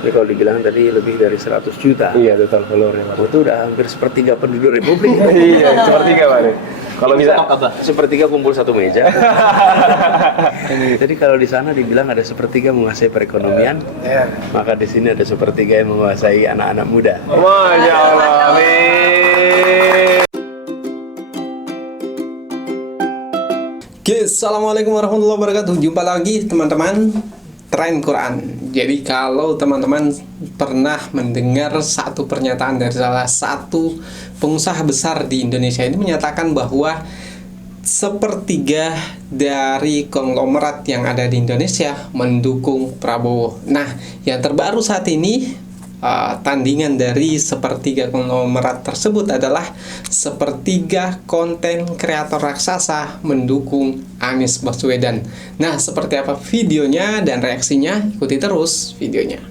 Jadi kalau dibilang tadi lebih dari 100 juta. Iya, total followernya Pak. Itu udah hampir sepertiga penduduk Republik. Iya, sepertiga Pak. Kalau bisa sepertiga kumpul satu meja. Jadi kalau di sana dibilang ada sepertiga menguasai perekonomian, maka di sini ada sepertiga yang menguasai anak-anak muda. Masya Allah, amin. Oke, assalamualaikum warahmatullahi wabarakatuh. Jumpa lagi teman-teman Tren Quran. Jadi kalau teman-teman pernah mendengar satu pernyataan dari salah satu pengusaha besar di Indonesia ini menyatakan bahwa sepertiga dari konglomerat yang ada di Indonesia mendukung Prabowo. Nah, yang terbaru saat ini tandingan dari sepertiga konglomerat tersebut adalah sepertiga konten kreator raksasa mendukung Anies Baswedan. Nah, seperti apa videonya dan reaksinya? Ikuti terus videonya.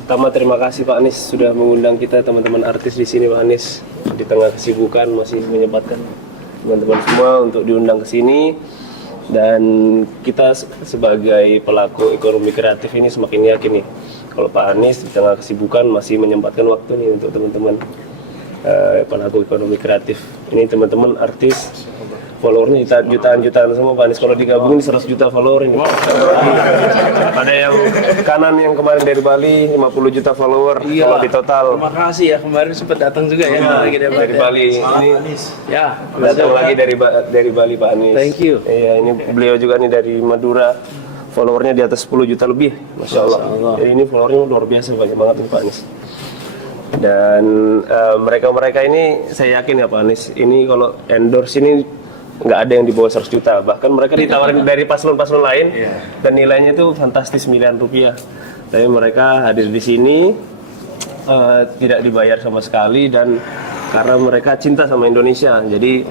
Pertama, terima kasih Pak Anies sudah mengundang kita teman-teman artis di sini Pak Anies. Di tengah kesibukan masih menyempatkan teman-teman semua untuk diundang ke sini. Dan kita sebagai pelaku ekonomi kreatif ini semakin yakin nih kalau Pak Anies di tengah kesibukan masih menyempatkan waktu nih untuk teman-teman pelaku ekonomi kreatif. Ini teman-teman artis followernya jutaan semua Pak Anies. Kalau digabungin 100 juta follower ini. Ada yang kanan yang kemarin dari Bali 50 juta follower. Iya, kalau di total. Terima kasih ya, kemarin sempat datang juga ya Dari Bali. Ini ya, datang lagi dari Bali Pak Anies. Thank you. Iya, ini beliau juga nih dari Madura. Followernya di atas 10 juta lebih, Masya Allah. Jadi ini followernya luar biasa, banyak banget nih Pak Anies. Dan mereka-mereka ini saya yakin ya Pak Anies, ini kalau endorse ini nggak ada yang di bawah 100 juta. Bahkan mereka ditawarin dari paslon-paslon lain dan nilainya itu fantastis, miliaran rupiah. Tapi mereka hadir di sini tidak dibayar sama sekali dan karena mereka cinta sama Indonesia. Jadi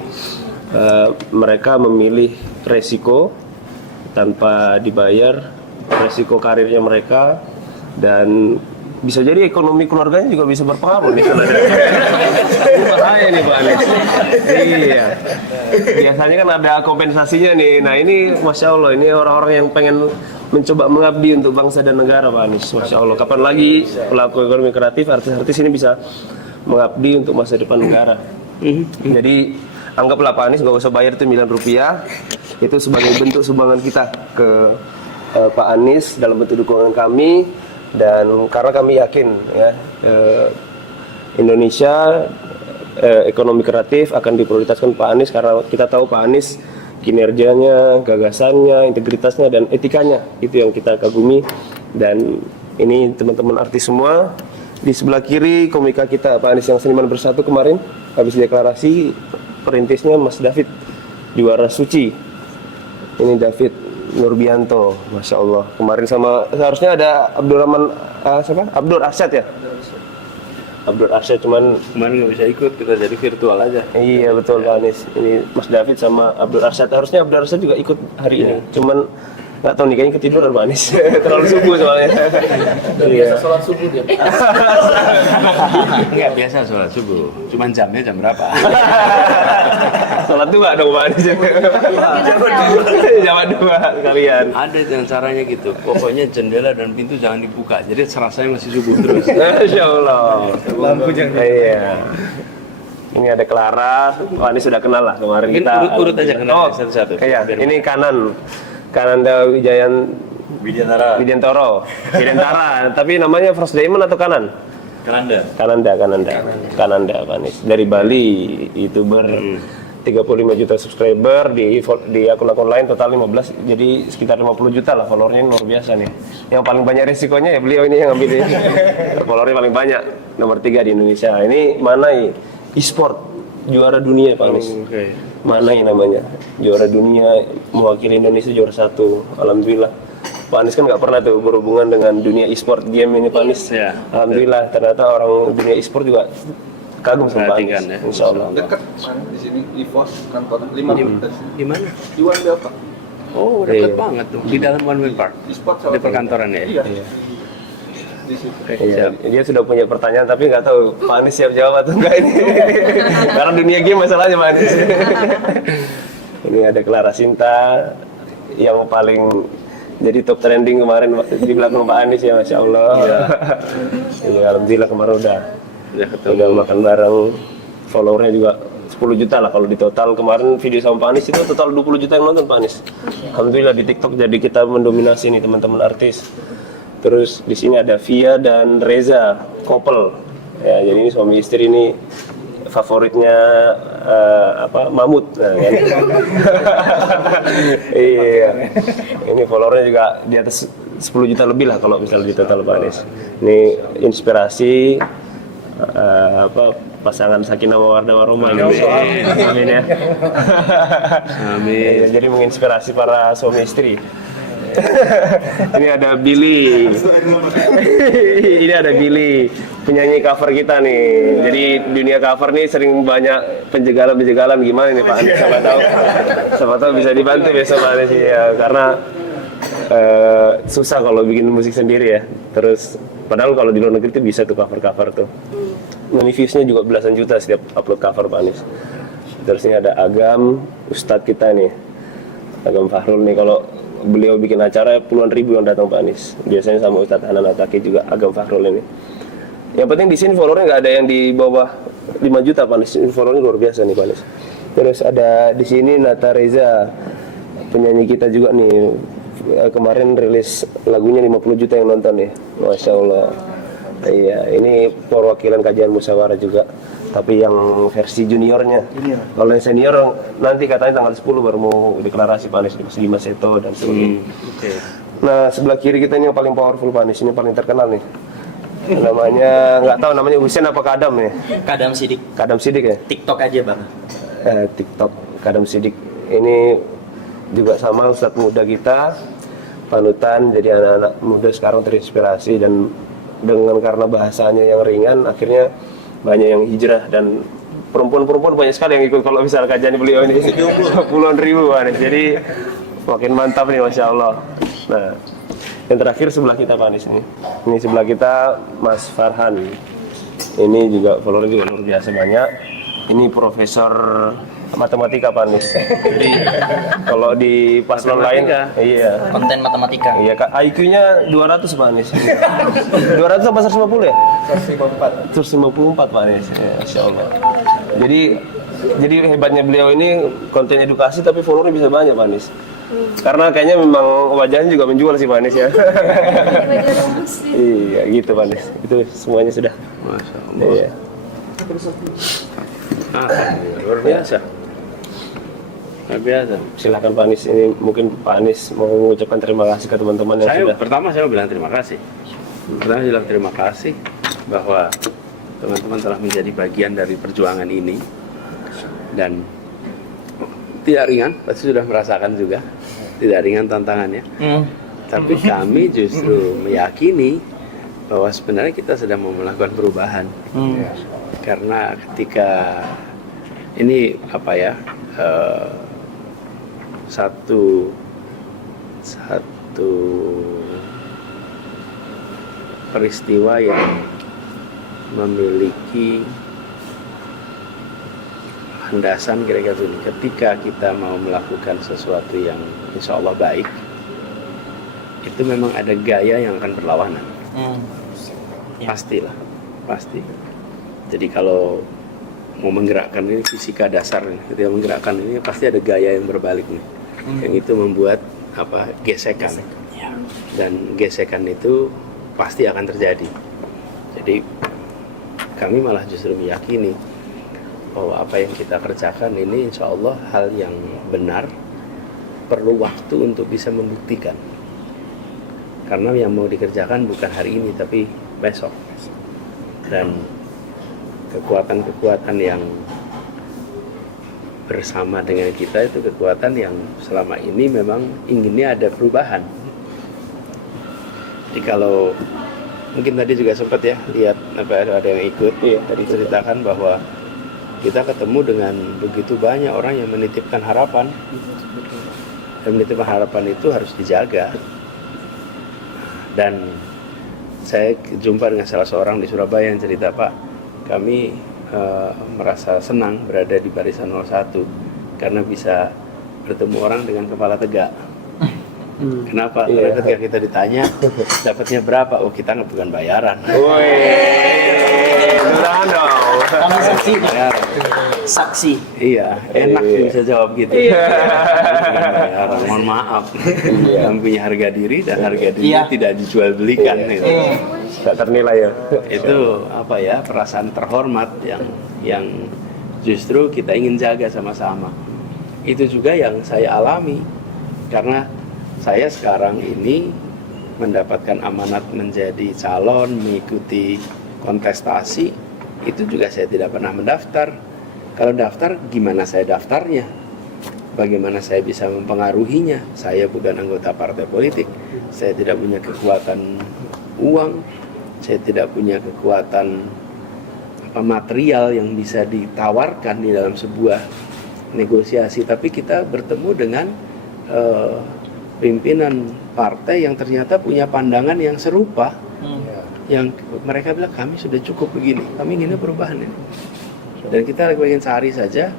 mereka memilih resiko tanpa dibayar, resiko karirnya mereka, dan bisa jadi ekonomi keluarganya juga bisa berpengaruh nih. Ini bahaya nih Pak Anies. Iya. Biasanya kan ada kompensasinya nih. Nah ini Masya Allah, ini orang-orang yang pengen mencoba mengabdi untuk bangsa dan negara Pak Anies. Masya Allah, kapan lagi pelaku ekonomi kreatif, artis-artis ini bisa mengabdi untuk masa depan negara. Jadi anggaplah Pak Anies nggak usah bayar itu miliaran rupiah, itu sebagai bentuk sumbangan kita ke Pak Anies dalam bentuk dukungan kami. Dan karena kami yakin ya Indonesia ekonomi kreatif akan diprioritaskan Pak Anies, karena kita tahu Pak Anies kinerjanya, gagasannya, integritasnya dan etikanya itu yang kita kagumi. Dan ini teman-teman artis semua. Di sebelah kiri komika kita Pak Anies yang Seniman Bersatu kemarin habis deklarasi, perintisnya Mas David Juara Suci. Ini David Nurbianto, Masya Allah. Kemarin sama, seharusnya ada Abdurrahman, Abdur Arsyad ya? Abdur Arsyad, cuman kemarin nggak bisa ikut, kita jadi virtual aja. Iya betul Pak Anies. Ini Mas David sama Abdur Arsyad. Harusnya Abdur Arsyad juga ikut hari ini. Cuman nggak tahu nih, kayaknya ketiduran Pak Anies. Terlalu subuh soalnya. Biasa sholat subuh dia. Nggak biasa sholat subuh, cuman jamnya jam berapa? Sholat dua dong Pak Anies. Jam dua sekalian. Ada yang caranya gitu, pokoknya jendela dan pintu jangan dibuka, jadi serasanya masih subuh terus. Masya Allah. Lampu jangan. Iya. Ini ada Clara, Pak Anies sudah kenal lah kemarin Mungkin kita. urut aja kenal satu-satu. Iya, ini Kananda Widiantoro. Tapi namanya First Diamond atau Kanan? Kananda Pak Anies. Dari Bali, YouTuber 35 juta subscriber, di akun-akun lain total 15, jadi sekitar 50 juta lah followernya. Ini luar biasa nih. Yang paling banyak risikonya ya beliau ini yang ngambil ini. Followernya paling banyak, nomor 3 di Indonesia. Ini Manai e-sport juara dunia Pak Anies. Manai namanya, juara dunia, mewakili Indonesia juara 1. Alhamdulillah. Pak Anies kan nggak pernah tuh berhubungan dengan dunia e-sport game ini Pak Anies. Ya, Alhamdulillah, ternyata orang dunia e-sport juga kagum sama Pak Anies. Ya. Insya Allah. Dekat mana di sini EVOS kantor 5 menit. Di mana? Di One Delta. Oh, dekat banget tuh, di dalam One Way Park. E-sport Di perkantoran ya? Iya. Di situ. Iya, dia sudah punya pertanyaan tapi nggak tahu Pak Anies siap jawab atau enggak ini. Karena dunia game masalahnya Pak Anies. Ini ada Clara Sinta yang paling Jadi top trending kemarin di belakang Pak Anies ya, Masya Allah. Iya, alhamdulillah kemarin udah makan bareng. Followernya juga 10 juta lah kalau di total. Kemarin video sama Pak Anies itu total 20 juta yang nonton Pak Anies. Alhamdulillah di TikTok jadi kita mendominasi nih teman-teman artis. Terus di sini ada Via dan Reza, couple. Ya, jadi ini suami istri ini favoritnya Mamut. Nah, kan? Iya. Ini followernya juga di atas 10 juta lebih lah kalau misalnya di total Pak Anies. Ini inspirasi pasangan Sakinah Mawaddah Warahmah. Amin ya. Amin. Jadi menginspirasi para suami istri. Ini ada Billy. Ini ada Billy, penyanyi cover kita nih. Jadi dunia cover nih sering banyak penjagalan gimana nih Pak Anies? Siapa tahu bisa dibantu besok Pak Anies ya, karena susah kalau bikin musik sendiri ya. Terus padahal kalau di luar negeri itu bisa tuh cover tuh. Ini viewsnya juga belasan juta setiap upload cover Pak Anies. Terus ini ada Agam, Ustadz kita nih, Agam Fahrul nih. Kalau beliau bikin acara puluhan ribu yang datang Pak Anies. Biasanya sama Ustadz Hanan Ataki juga Agam Fahrul ini. Yang penting di sini followernya nggak ada yang di bawah 5 juta Pak Anies. Followernya luar biasa nih Pak Anies. Terus ada di sini Nata Reza, penyanyi kita juga nih. Kemarin rilis lagunya 50 juta yang nonton nih. Masya Allah. Iya, ini perwakilan kajian musyawarah juga. Tapi yang versi juniornya. Kalau yang senior nanti katanya tanggal 10 baru mau deklarasi Pak Anies di Mas Seto dan sebagainya. Nah, sebelah kiri kita ini yang paling powerful Pak Anies, ini paling terkenal nih. Namanya nggak tahu namanya Husein apa Kadam nih? Kadam Sidik. Kadam Sidik ya? TikTok aja bang. TikTok Kadam Sidik. Ini juga sama ustadz muda kita, panutan. Jadi anak-anak muda sekarang terinspirasi dan dengan karena bahasanya yang ringan, akhirnya banyak yang hijrah dan perempuan-perempuan banyak sekali yang ikut kalau misalnya kajian beliau ini puluhan ribu Pak Anies. Jadi makin mantap nih Masya Allah. Nah, yang terakhir sebelah kita Pak Anies nih. Ini sebelah kita Mas Farhan. Ini juga follower juga luar biasa banyak. Ini profesor matematika Pak Anies. Jadi kalau di paslon lain, iya. Konten matematika. Iya, IQ-nya 200 Pak Anies. 200 apa 150 ya? 154. 154 Pak Anies. Ya, Masya Allah. Jadi hebatnya beliau ini konten edukasi tapi followernya bisa banyak Pak Anies. Karena kayaknya memang wajahnya juga menjual sih Pak Anies ya. Iya, gitu Pak Anies. Itu semuanya sudah. Masya Allah. Iya. Luar biasa. Luar biasa. Silakan Pak Anies, ini mungkin Pak Anies mau mengucapkan terima kasih ke teman-teman yang sudah. Pertama saya mau bilang terima kasih. Pertama saya bilang terima kasih bahwa teman-teman telah menjadi bagian dari perjuangan ini dan tidak ringan, pasti sudah merasakan juga tidak ringan tantangannya. Tapi kami justru meyakini bahwa sebenarnya kita sedang mau melakukan perubahan. Karena ketika ini satu peristiwa yang memiliki landasan kira-kira ini. Ketika kita mau melakukan sesuatu yang insya Allah baik, itu memang ada gaya yang akan berlawanan. Pastilah, pasti. Jadi kalau mau menggerakkan ini fisika dasar, ketika menggerakkan ini pasti ada gaya yang berbalik nih, yang itu membuat gesekan. Dan gesekan itu pasti akan terjadi. Jadi kami malah justru meyakini bahwa apa yang kita kerjakan ini insya Allah hal yang benar, perlu waktu untuk bisa membuktikan. Karena yang mau dikerjakan bukan hari ini tapi besok. Dan kekuatan-kekuatan yang bersama dengan kita itu kekuatan yang selama ini memang inginnya ada perubahan. Jadi kalau mungkin tadi juga sempat ya lihat ada yang ikut, tadi ceritakan bahwa kita ketemu dengan begitu banyak orang yang menitipkan harapan, dan menitipkan harapan itu harus dijaga. Dan saya jumpa dengan salah seorang di Surabaya yang cerita, Pak, kami merasa senang berada di barisan 01 karena bisa bertemu orang dengan kepala tegak. Kenapa? Iya. Karena ketika kita ditanya dapatnya berapa, oh kita nggak bukan bayaran. Woi, beneran dong. Kami saksi, Pak. Bayaran. Saksi. Iya, enak Iya. bisa jawab gitu. Bukan bayaran, mohon maaf. Kami punya harga diri dan harga diri Iya. tidak dijual belikan. Gitu. Nggak ternilai ya. Itu apa ya, perasaan terhormat yang justru kita ingin jaga sama-sama. Itu juga yang saya alami karena saya sekarang ini mendapatkan amanat menjadi calon, mengikuti kontestasi, itu juga saya tidak pernah mendaftar. Kalau daftar, gimana saya daftarnya? Bagaimana saya bisa mempengaruhinya? Saya bukan anggota partai politik, saya tidak punya kekuatan uang, saya tidak punya kekuatan material yang bisa ditawarkan di dalam sebuah negosiasi. Tapi kita bertemu dengan pimpinan partai yang ternyata punya pandangan yang serupa, yang mereka bilang kami sudah cukup begini, kami inginnya perubahan ini. Dan kita ingin sehari saja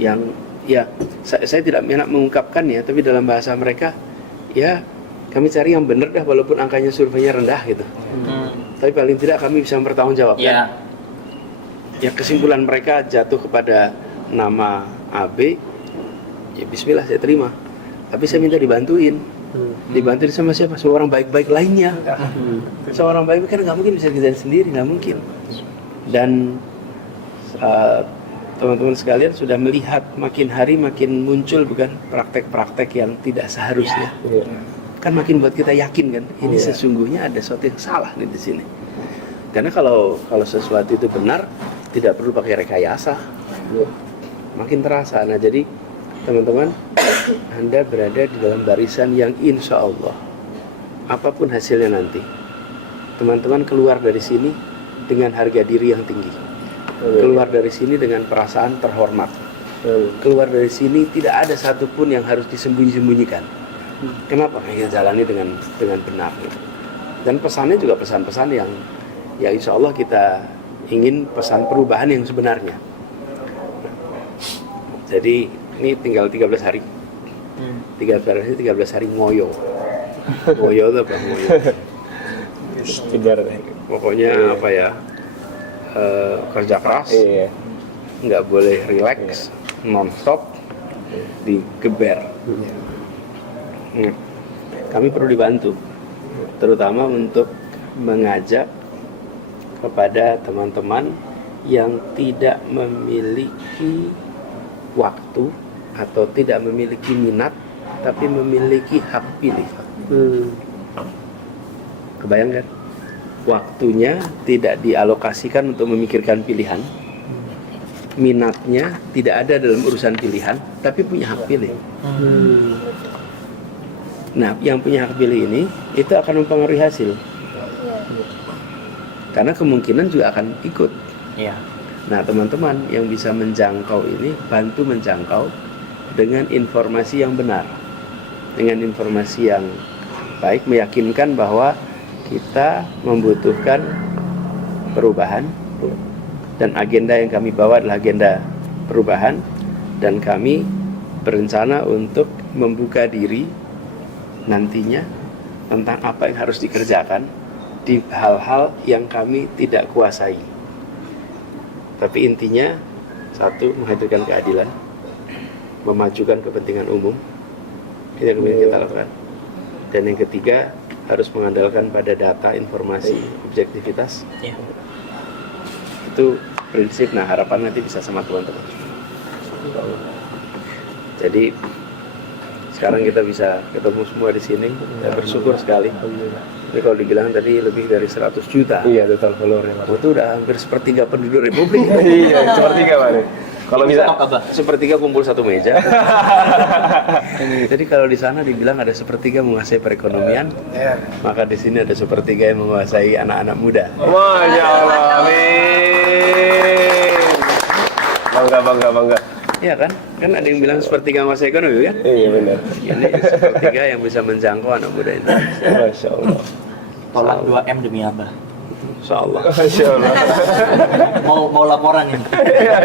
yang ya saya tidak enak mengungkapkannya, tapi dalam bahasa mereka ya kami cari yang benar dah walaupun angkanya surveinya rendah gitu. Tapi paling tidak kami bisa mempertanggungjawabkan. Iya. Ya kesimpulan mereka jatuh kepada nama AB, ya bismillah saya terima. Tapi saya minta dibantuin. Dibantuin sama siapa? Sama orang baik-baik lainnya. Sama orang baik kan nggak mungkin bisa kerjain sendiri, nggak mungkin. Dan teman-teman sekalian sudah melihat makin hari makin muncul bukan praktek-praktek yang tidak seharusnya. Kan makin buat kita yakin kan, ini sesungguhnya ada sesuatu yang salah nih di sini. Karena kalau sesuatu itu benar, tidak perlu pakai rekayasa. Makin terasa. Nah jadi teman-teman, Anda berada di dalam barisan yang insya Allah apapun hasilnya nanti, teman-teman keluar dari sini dengan harga diri yang tinggi, keluar dari sini dengan perasaan terhormat, keluar dari sini tidak ada satupun yang harus disembunyi-sembunyikan. Kenapa? Kita jalani dengan benar gitu. Dan pesannya juga pesan-pesan yang ya insya Allah kita ingin pesan perubahan yang sebenarnya. Jadi ini tinggal 13 hari. 13 hari ngoyo. Ngoyo itu apa? Ngoyo. Pokoknya apa ya? Kerja keras. Nggak boleh relax, non-stop, digeber. Kami perlu dibantu, terutama untuk mengajak kepada teman-teman yang tidak memiliki waktu atau tidak memiliki minat tapi memiliki hak pilih. Kebayang kan? Waktunya tidak dialokasikan untuk memikirkan pilihan, minatnya tidak ada dalam urusan pilihan tapi punya hak pilih. Nah, yang punya hak pilih ini itu akan mempengaruhi hasil. Karena kemungkinan juga akan ikut. Iya. Nah, teman-teman yang bisa menjangkau ini, bantu menjangkau dengan informasi yang benar, dengan informasi yang baik, meyakinkan bahwa kita membutuhkan perubahan dan agenda yang kami bawa adalah agenda perubahan, dan kami berencana untuk membuka diri nantinya tentang apa yang harus dikerjakan di hal-hal yang kami tidak kuasai. Tapi intinya satu, menghadirkan keadilan, memajukan kepentingan umum, itu yang kemudian kita lakukan. Dan yang ketiga, harus mengandalkan pada data, informasi, objektivitas. Itu prinsip. Nah, harapan nanti bisa sama teman-teman. Jadi sekarang kita bisa ketemu semua di sini, saya bersyukur sekali. Ini kalau dibilang tadi lebih dari 100 juta. Iya, total followernya. Itu udah hampir sepertiga penduduk Republik. Iya, sepertiga Pak. Kalau bisa sepertiga kumpul satu meja. Jadi kalau di sana dibilang ada sepertiga menguasai perekonomian, maka di sini ada sepertiga yang menguasai anak-anak muda. Masya Allah, amin. Bangga. Iya kan? Kan ada yang bilang sepertiga menguasai ekonomi kan? Iya benar. Ini sepertiga yang bisa menjangkau anak muda ini. Masya Allah. Tolak 2M demi Abah. Insya Allah. Masya Allah. Mau laporan ini.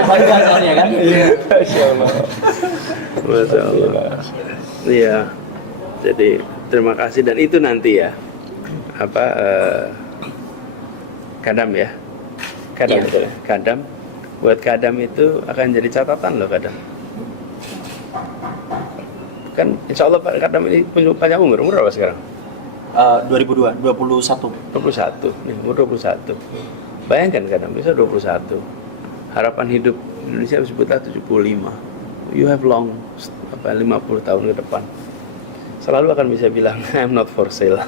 Bangga soalnya kan? Masya Allah. Masya Allah. Iya. Jadi Terima kasih, dan itu nanti ya apa kadam ya, kadam Iya. betul ya? Kadam, buat kadam itu akan jadi catatan loh kadam. Kan insya Allah Pak Kadam ini panjang umur berapa sekarang? 2002, 21. 21, nih umur 21. Bayangkan Kadam bisa 21. Harapan hidup Indonesia sebutlah 75. You have long 50 tahun ke depan. Selalu akan bisa bilang I'm not for sale.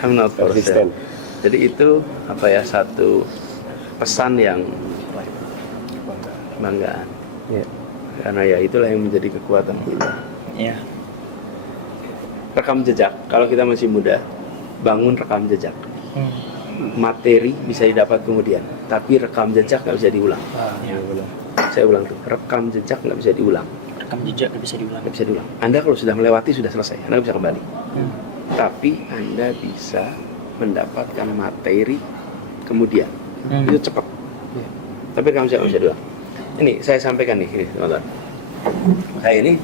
I'm not for Konsisten. sale. Jadi itu apa ya, satu pesan yang kebanggaan. Ya. Karena ya itulah yang menjadi kekuatan kita. Iya. Rekam jejak, kalau kita masih muda, bangun rekam jejak. Materi bisa didapat kemudian, tapi rekam jejak nggak bisa diulang. Saya ulang tuh, rekam jejak nggak bisa diulang. Rekam jejak nggak bisa diulang. Nggak bisa diulang. Anda kalau sudah melewati sudah selesai, Anda nggak bisa kembali. Tapi Anda bisa mendapatkan materi kemudian. Itu cepat. Tapi rekam jejak nggak bisa diulang. Ini saya sampaikan nih, ini, teman-teman. Saya ini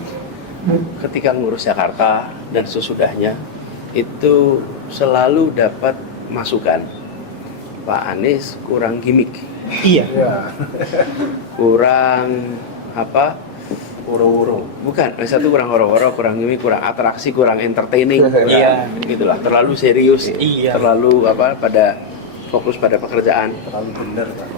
ketika ngurus Jakarta dan sesudahnya itu selalu dapat masukan, Pak Anies kurang gimmick, Iya. kurang apa, woro-woro, bukan, satu kurang woro-woro, kurang gimmick, kurang atraksi, kurang entertaining, Iya. gitulah, terlalu serius, Iya. terlalu apa, pada fokus pada pekerjaan. Terlalu bener Pak.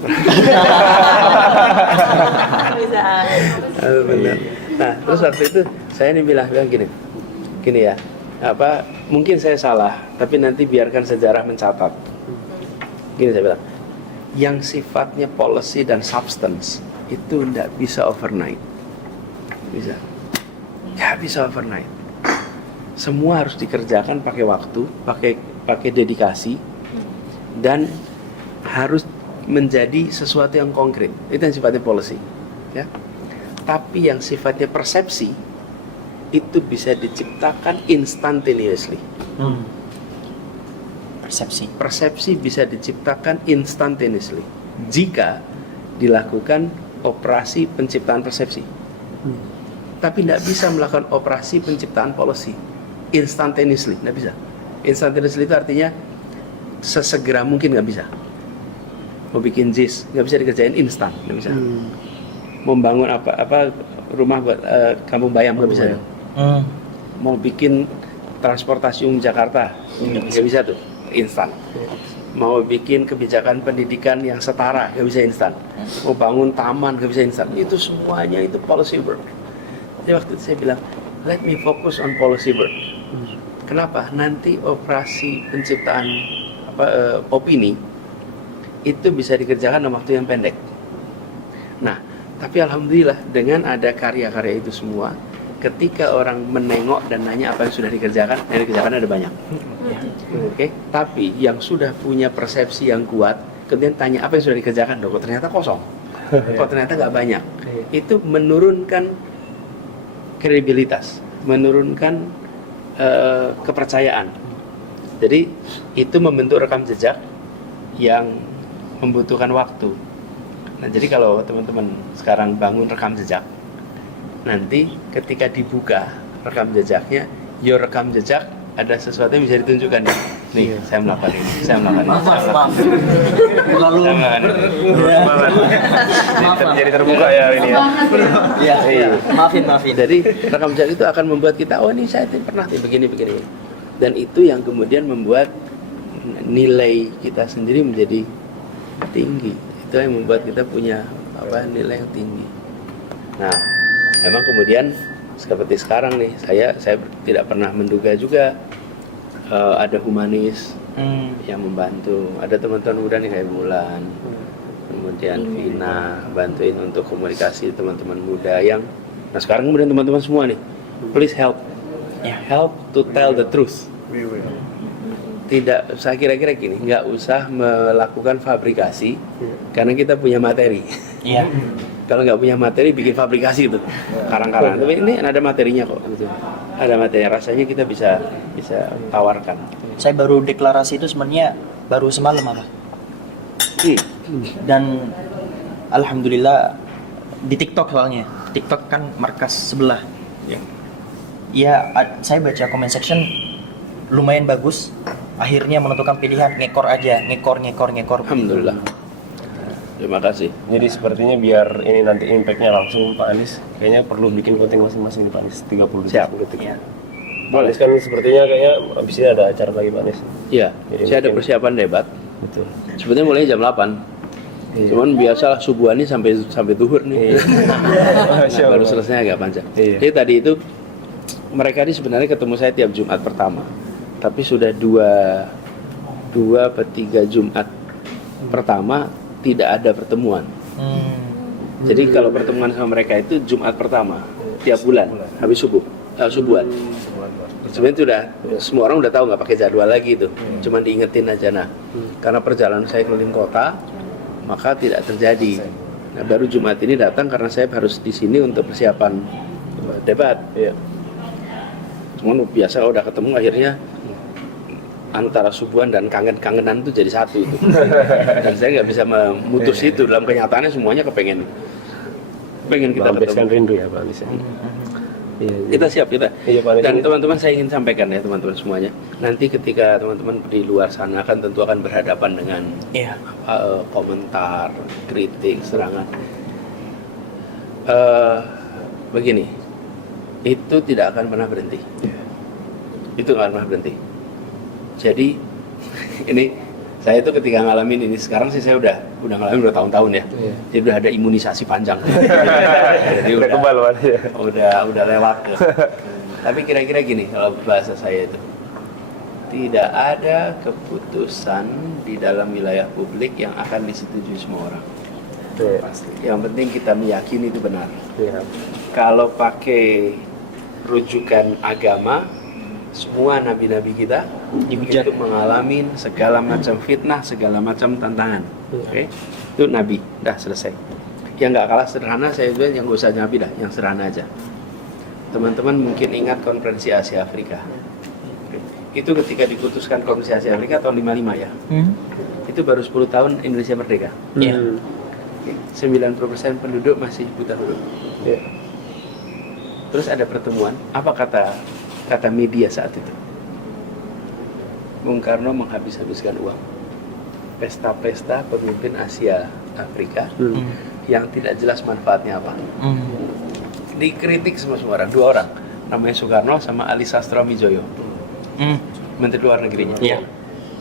Benar. Nah, terus waktu itu saya ini bilang gini ya, apa mungkin saya salah, tapi nanti biarkan sejarah mencatat. Gini saya bilang, yang sifatnya policy dan substance itu tidak bisa overnight. Bisa? Nggak bisa overnight. Semua harus dikerjakan pakai waktu, pakai dedikasi, dan harus menjadi sesuatu yang konkret. Itu yang sifatnya policy, ya. Tapi yang sifatnya persepsi itu bisa diciptakan instantaneously. Persepsi. Persepsi bisa diciptakan instantaneously jika dilakukan operasi penciptaan persepsi. Tapi tidak bisa melakukan operasi penciptaan policy instantaneously, tidak bisa. Instantaneously itu artinya sesegera mungkin, nggak bisa. Mau bikin JIS nggak bisa dikerjain instan, nggak bisa. Membangun apa rumah buat kampung bayam nggak bisa. Mau bikin transportasi umum Jakarta nggak bisa tuh instan. Mau bikin kebijakan pendidikan yang setara nggak bisa instan. Mau bangun taman nggak bisa instan. Itu semuanya itu policy work. Jadi waktu itu saya bilang, let me focus on policy work. Kenapa? Nanti operasi penciptaan opini itu bisa dikerjakan dalam waktu yang pendek. Nah, tapi alhamdulillah dengan ada karya-karya itu semua, ketika orang menengok dan nanya apa yang sudah dikerjakan, yang dikerjakan ada banyak. Oke, tapi yang sudah punya persepsi yang kuat, kemudian tanya apa yang sudah dikerjakan, kok ternyata kosong, kok ternyata nggak banyak. Itu menurunkan kredibilitas, menurunkan kepercayaan. Jadi itu membentuk rekam jejak yang membutuhkan waktu. Nah, jadi kalau teman-teman sekarang bangun rekam jejak, nanti ketika dibuka rekam jejaknya, your rekam jejak ada sesuatu yang bisa ditunjukkan. Nih, saya melakukan ini, saya melakukan ini. Maaf. Lalu Saya melakukan ini. maaf. Jadi terbuka ya hari ini ya. Iya. Maafin. Jadi rekam jejak itu akan membuat kita, oh ini saya pernah begini. Dan itu yang kemudian membuat nilai kita sendiri menjadi tinggi. Itu yang membuat kita punya nilai yang tinggi. Nah, memang kemudian seperti sekarang nih, saya tidak pernah menduga juga ada humanis yang membantu. Ada teman-teman muda nih kayak Bulan, kemudian Vina bantuin untuk komunikasi teman-teman muda yang. Nah sekarang kemudian teman-teman semua nih, please help to tell the truth. Tidak, saya kira-kira gini, nggak usah melakukan fabrikasi karena kita punya materi. Iya. Kalau nggak punya materi, bikin fabrikasi itu karang-karang. Tapi ini ada materinya kok, gitu. Ada materi, rasanya kita bisa tawarkan. Saya baru deklarasi itu sebenarnya baru semalam apa? Dan alhamdulillah di TikTok soalnya. TikTok kan markas sebelah. Ya, saya baca comment section lumayan bagus. Akhirnya menentukan pilihan ngekor aja, ngekor. Alhamdulillah. Terima kasih. Jadi sepertinya biar ini nanti impactnya langsung Pak Anies, kayaknya perlu bikin konten masing-masing nih Pak Anies, 30 Siap. detik. Iya. Pak Anies kan sepertinya kayaknya abis ini ada acara lagi Pak Anies. Iya, Jadi saya ada mungkin- persiapan debat. Betul. Sebetulnya mulai jam 8. Iya. Cuman biasalah subuhan ini sampai duhur nih. Iya. Masya Baru Allah. selesai agak panjang. Iya. Jadi tadi itu mereka ini sebenarnya ketemu saya tiap Jumat pertama. Tapi sudah dua atau 3 Jumat pertama tidak ada pertemuan. Jadi kalau pertemuan sama mereka itu Jumat pertama tiap bulan habis subuhan. Sebenarnya itu udah semua orang udah tahu, nggak pakai jadwal lagi itu, cuman diingetin aja. Nah, karena perjalanan saya keliling kota, maka tidak terjadi. Nah, baru Jumat ini datang karena saya harus di sini untuk persiapan debat. Iya. Cuman biasa udah ketemu akhirnya antara subuhan dan kangenan itu jadi satu itu. Dan saya nggak bisa memutus itu. Dalam kenyataannya semuanya pengen kita Melampiaskan ketemu. rindu ya Pak Anies. Iya. Kita siap kita. Iya, Pak Anies. Dan teman-teman saya ingin sampaikan ya teman-teman semuanya. Nanti ketika teman-teman di luar sana kan tentu akan berhadapan dengan Iya. komentar, kritik, serangan. Begini, itu tidak akan pernah berhenti. Itu nggak akan pernah berhenti. Jadi ini saya itu ketika ngalamin ini, sekarang sih saya udah ngalamin udah tahun-tahun ya. Iya. Jadi udah ada imunisasi panjang. Jadi Udah kebal Pak Anies ya. udah lewat tuh. Tapi kira-kira gini kalau bahasa saya itu, tidak ada keputusan di dalam wilayah publik yang akan disetujui semua orang. Iya. Yang penting kita meyakini itu benar. Iya. Kalau pakai rujukan agama, semua nabi-nabi kita Dihujat. itu mengalami segala macam fitnah, segala macam tantangan. Oke, itu nabi, dah selesai. Yang nggak kalah sederhana saya bilang yang nggak usah nabi dah, yang sederhana aja. Teman-teman mungkin ingat konferensi Asia Afrika. Oke. Itu ketika diputuskan konferensi Asia Afrika tahun 55 ya. Itu baru 10 tahun Indonesia merdeka. Iya. Oke. 90% penduduk masih buta huruf. Iya. Terus ada pertemuan, apa kata media saat itu? Bung Karno menghabis-habiskan uang. Pesta-pesta pemimpin Asia Afrika yang tidak jelas manfaatnya apa. Dikritik semua orang, 2 orang, namanya Soekarno sama Ali Sastroamidjojo, Menteri Luar Negerinya. Iya.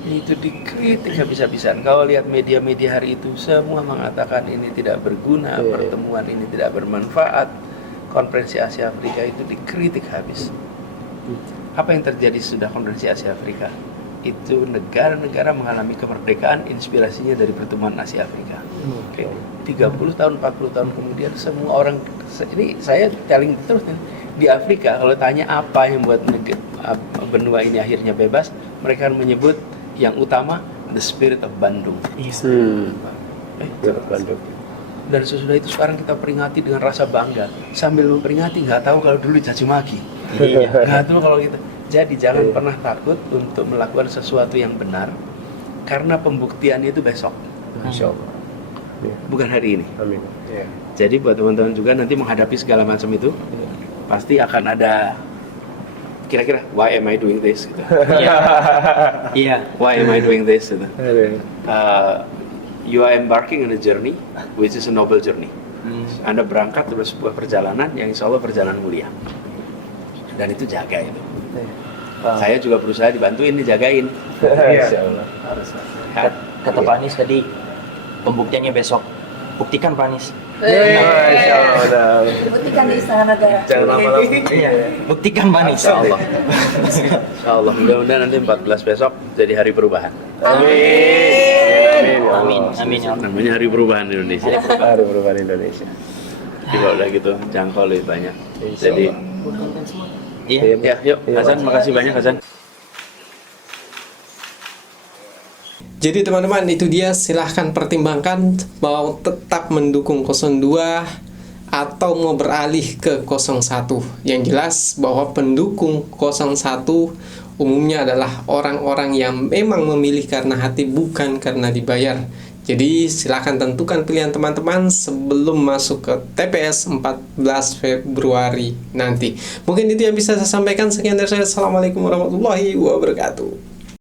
Itu dikritik habis-habisan. Kalau lihat media-media hari itu, semua mengatakan ini tidak berguna, pertemuan ini tidak bermanfaat. Konferensi Asia Afrika itu dikritik habis. Apa yang terjadi sudah konferensi Asia Afrika? Itu negara-negara mengalami kemerdekaan, inspirasinya dari pertemuan Asia Afrika. Oke. 30 tahun, 40 tahun kemudian semua orang, ini saya telling terus nih, di Afrika kalau tanya apa yang buat benua ini akhirnya bebas, mereka akan menyebut yang utama the spirit of Bandung. Bandung. Dan sesudah itu sekarang kita peringati dengan rasa bangga, sambil memperingati nggak tahu kalau dulu caci maki, nggak tahu kalau gitu. Jadi jangan pernah takut untuk melakukan sesuatu yang benar, karena pembuktiannya itu besok, Masya Allah. bukan hari ini. Amin. Iya. Jadi buat teman-teman juga nanti menghadapi segala macam itu, pasti akan ada kira-kira why am I doing this gitu. Iya. Why am I doing this gitu. You are embarking on a journey which is a noble journey. Anda berangkat dari sebuah perjalanan yang insya Allah perjalanan mulia. Dan itu jaga itu. Saya juga berusaha dibantuin dijagain. Insya Allah. Kata Pak Anies tadi, pembuktiannya besok. Buktikan Pak Anies. Masya Allah. Buktikan di Istana Negara. Jangan lama-lama. Iya. Buktikan Pak Anies. Insya Allah. Insya Allah. Mudah-mudahan nanti 14 besok jadi hari perubahan. Amin. Amin. Amin. Ya Allah. Namanya hari perubahan di Indonesia. Hari perubahan Indonesia. Jadi kalau udah gitu jangkau lebih banyak. Insya Jadi Iya. ya yuk Hasan, makasih banyak Hasan. Jadi teman-teman, itu dia, silahkan pertimbangkan mau tetap mendukung 02 atau mau beralih ke 01. Yang jelas bahwa pendukung 01 umumnya adalah orang-orang yang memang memilih karena hati, bukan karena dibayar. Jadi silahkan tentukan pilihan teman-teman sebelum masuk ke TPS 14 Februari nanti. Mungkin itu yang bisa saya sampaikan. Sekian dari saya. Assalamualaikum warahmatullahi wabarakatuh.